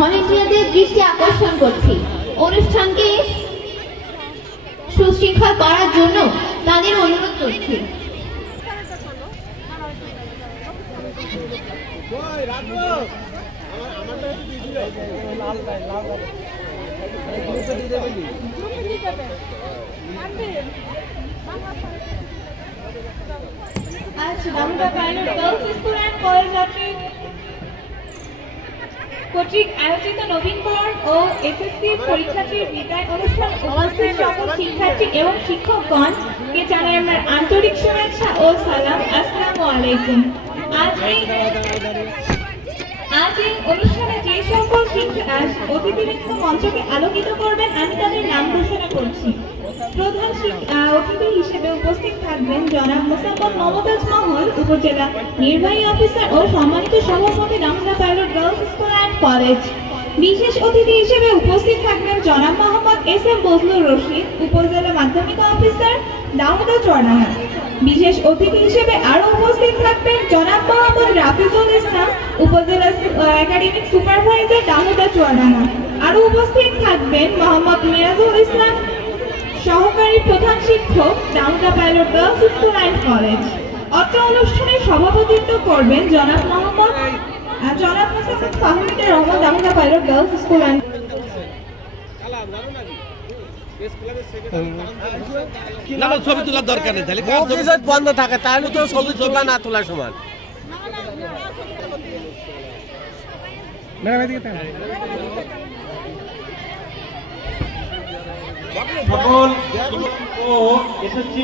ভলেন্টিয়ারদের দৃষ্টি আকর্ষণ করছি, অনুষ্ঠানকে সুশৃঙ্খল করার জন্য তাদের অনুরোধ করছি। আজ Bangla pilot Girls School and college কর্তৃক আয়োজিত নবীনবরণ ও এসএসসি পরীক্ষার্থীর বিদায় অনুষ্ঠান উপস্থিত সকল শিক্ষার্থী এবং শিক্ষকগণকে জানাই আমার আন্তরিক শুভেচ্ছা ও সালাম। আসসালামু আলাইকুম। আজ এই অনুষ্ঠানে যে সকল অতিথিবৃন্দ মঞ্চকে আলোকিত করবেন আমি তাদের নাম ঘোষণা করছি। প্রধান অতিথি হিসেবে উপস্থিত থাকবেন জনাব মোসাম্মদ মমতাজ মহল, উপজেলা নির্বাহী অফিসার ও সম্মানিত সভাপতি Damodar Pilot Girls School and college. বিশেষ অতিথি হিসেবে উপস্থিত থাকবেন জনাব মোহাম্মদ এস এম বজলুর রশিদ, উপজেলা মাধ্যমিক অফিসার দামোদর চুয়াডাঙ্গা। বিশেষ অতিথি হিসেবে আরো উপস্থিত থাকবেন জনাব মোহাম্মদ রাফিজুল ইসলাম, উপজেলা একাডেমিক সুপারভাইজার দামোদর চুয়াডাঙ্গা। আরো উপস্থিত থাকবেন মোহাম্মদ মিরাজুল ইসলাম, সহকারী প্রধান শিক্ষক Damodar Pilot Girls School and College. অত্র অনুষ্ঠানে সভাপতিত্ব করবেন জনাব Mosammad Fahmidur Rahman, Damodar Pilot Girls School and ছবি তোলার দরকার নেই, বন্ধ থাকে তাহলে তো ছবি তোলা না তোলার সমান। সকল এসএসসি